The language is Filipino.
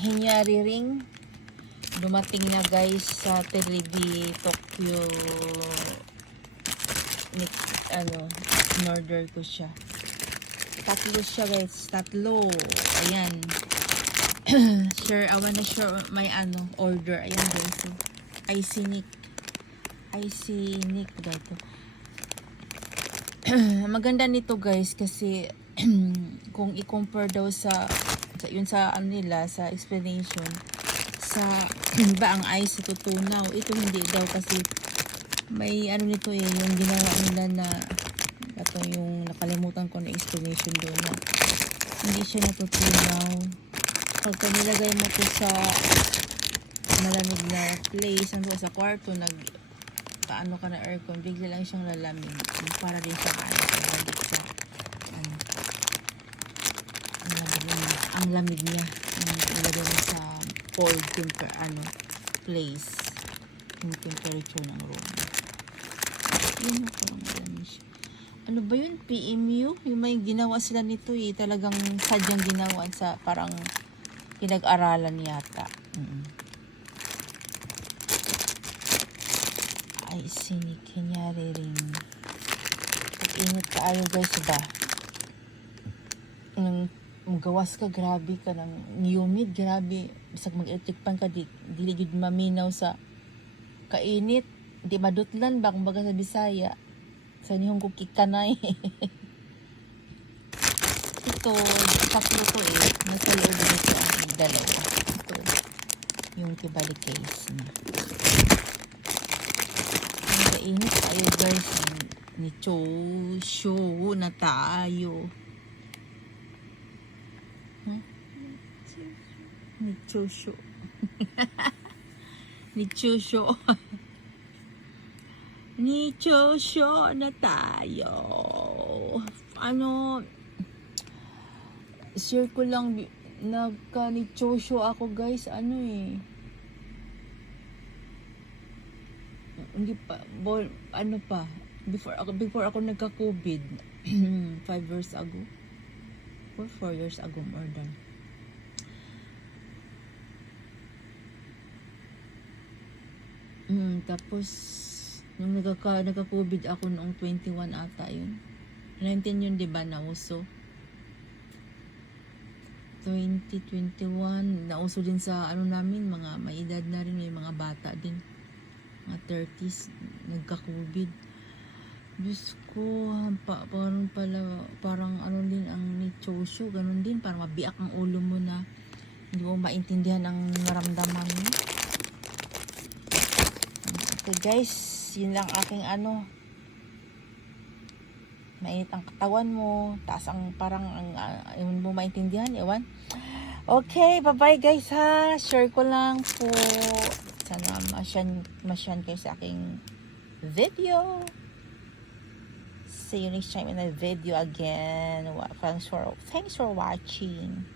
Hinyari ring. Dumating na guys sa Telebi Tokyo. In-order ko siya. Tatlo siya guys. Tatlo. Ayan. Sure, I wanna share my order. Ayan guys. Icenic daw to. Maganda nito guys kasi kung i-compare daw sa yun sa nila sa explanation sa iba ang ice sa tutunaw, ito hindi daw kasi may nito yung ginawa nila na yung nakalimutan ko na explanation doon na hindi siya natutunaw. Pagka nilagay mo to sa malamig na place sa kwarto, paano ka na aircon, bigla lang siyang lalamig. Para din sa ang lamig niya. Ilagay mo sa cold place. Yung temperature ng room. Yun siya. Ano ba yun? PMU? Yung may ginawa sila nito talagang sadyang ginawa sa parang pinag-aralan yata. Ay, sinik. Kanyari rin. Pag-ingat ka ayaw guys ba? Nang gawas ka, grabe ka ng humid, grabe. Bisag mag-electric pan ka, dili jud maminaw sa kainit. Di madutlan ba, kumbaga sa Bisaya. Sa nihong kukikanay. Ito, tatlo to nasa loob nito ang dalawa. Ito, yung kibali case na. Init tayo guys, ni show na tayo. Ni Chosho. Ni Chosho. Ni Chosho na tayo. Share ko lang ni Chosho ako guys, hindi pa before ako nagka-COVID 5 years ago or 4 years ago more than. Tapos nung nagka-COVID ako noong 21 ata yun. 19 yun, 'di ba, nauso? 2021 nauso din sa namin, mga may edad na rin, may mga bata din. Mga 30s nagka-COVID. Diyos ko, parang din ang ni Chosho, ganun din, parang mabiak ang ulo mo na hindi mo maintindihan ang naramdaman mo. Okay guys, yun lang aking mainit ang katawan mo, taas ang parang hindi mo maintindihan, ewan. Okay, bye-bye guys ha. Share ko lang po. Sana masyan kayo sa aking video. See you next time in a video again. Thanks for watching.